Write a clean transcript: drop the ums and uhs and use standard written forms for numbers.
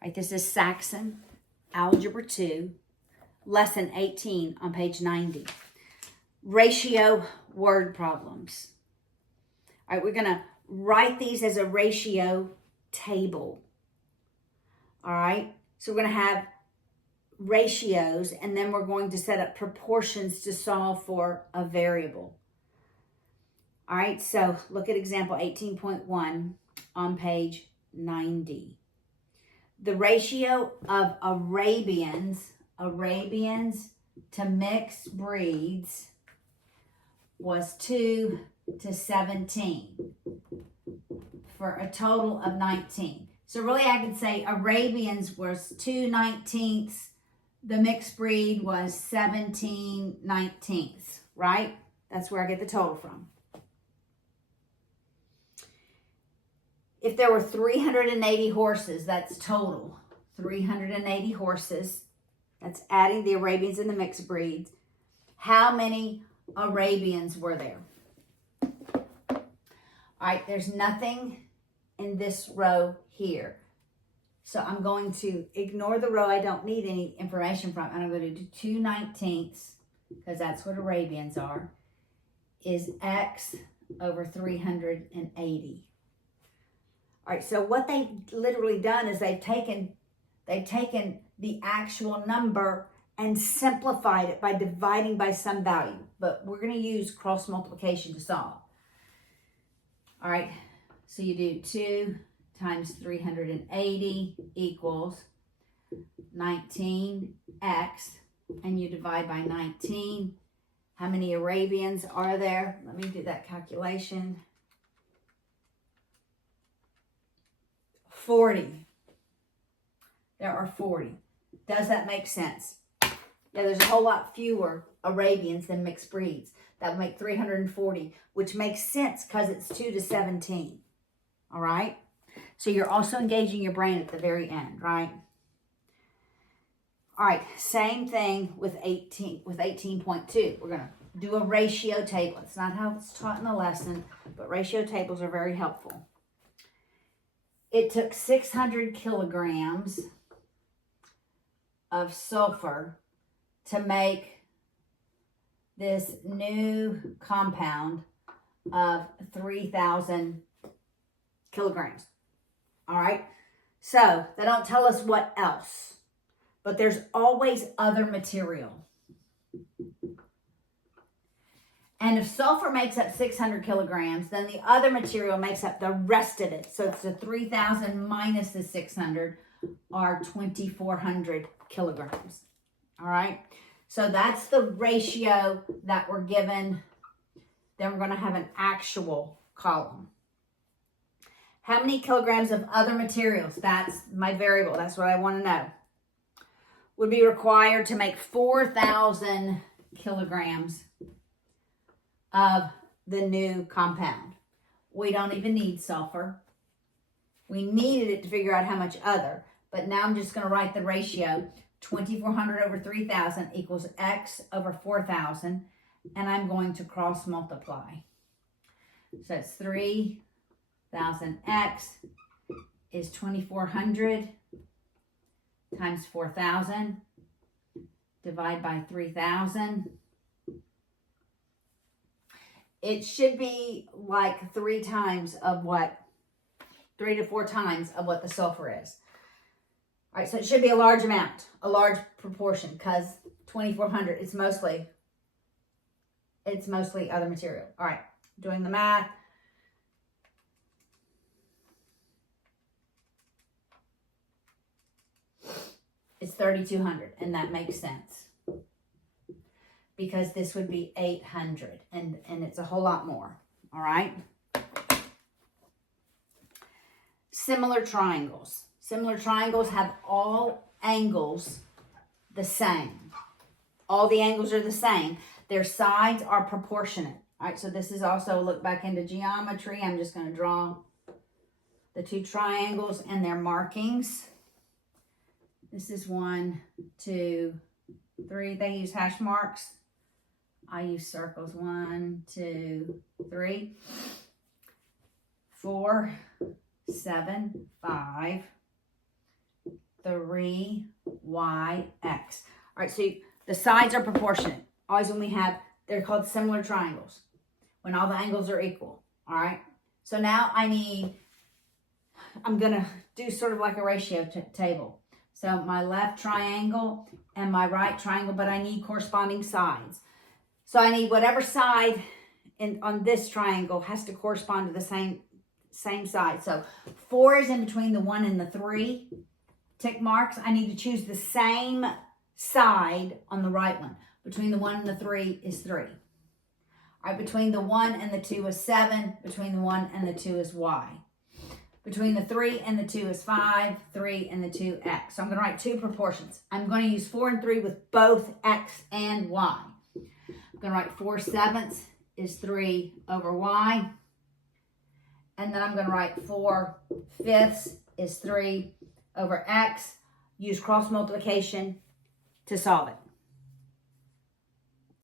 All right, this is Saxon, Algebra 2, Lesson 18 on page 90. Ratio word problems. All right, we're going to write these as a ratio table. All right, so we're going to have ratios, and then we're going to set up proportions to solve for a variable. All right, so look at example 18.1 on page 90. The ratio of Arabians to mixed breeds was 2 to 17 for a total of 19. So really I could say Arabians was 2/19, the mixed breed was 17/19, right? That's where I get the total from. If there were 380 horses, that's total. 380 horses. That's adding the Arabians and the mixed breeds. How many Arabians were there? All right, there's nothing in this row here. So I'm going to ignore the row I don't need any information from. And I'm going to do 2/19, because that's what Arabians are, is X over 380. All right, so what they've literally done is they've taken the actual number and simplified it by dividing by some value. But we're going to use cross multiplication to solve. All right, so you do 2 times 380 equals 19x, and you divide by 19. How many Arabians are there? Let me do that calculation. 40. There are 40. Does that make sense? Yeah, there's a whole lot fewer Arabians than mixed breeds. That would make 340, which makes sense because it's 2 to 17. All right? So you're also engaging your brain at the very end, right? All right, same thing with 18.2. We're going to do a ratio table. It's not how it's taught in the lesson, but ratio tables are very helpful. It took 600 kilograms of sulfur to make this new compound of 3,000 kilograms. All right, so they don't tell us what else, but there's always other material. And if sulfur makes up 600 kilograms, then the other material makes up the rest of it. So it's the 3,000 minus the 600 are 2,400 kilograms. All right, so that's the ratio that we're given. Then we're going to have an actual column. How many kilograms of other materials? That's my variable. That's what I want to know. Would be required to make 4,000 kilograms of the new compound. We don't even need sulfur. We needed it to figure out how much other. But now I'm just going to write the ratio. 2,400 over 3,000 equals X over 4,000. And I'm going to cross multiply. So it's 3,000x is 2,400 times 4,000. Divide by 3,000. It should be like 3 to 4 times of what the sulfur is. All right, so it should be a large amount, a large proportion, because 2,400, it's mostly other material. All right, doing the math. It's 3,200, and that makes sense, because this would be 800, and it's a whole lot more. All right. Similar triangles. Similar triangles have all angles the same. All the angles are the same. Their sides are proportionate. All right, so this is also a look back into geometry. I'm just going to draw the 2 triangles and their markings. This is 1, 2, 3. They use hash marks. I use circles. 1, 2, 3, 4, 7, 5, 3yx. All right, so the sides are proportionate. Always when we have, they're called similar triangles, when all the angles are equal. All right, so now I'm going to do sort of like a ratio table. So my left triangle and my right triangle, but I need corresponding sides. So I need whatever side on this triangle has to correspond to the same side. So 4 is in between the 1 and the 3 tick marks. I need to choose the same side on the right one. Between the 1 and the 3 is 3. All right, between the 1 and the 2 is 7. Between the 1 and the 2 is y. Between the 3 and the 2 is 5. 3 and the 2, x. So I'm going to write two proportions. I'm going to use 4 and 3 with both x and y. I'm going to write 4/7 is 3 over y. And then I'm going to write 4/5 is 3 over x. Use cross multiplication to solve it.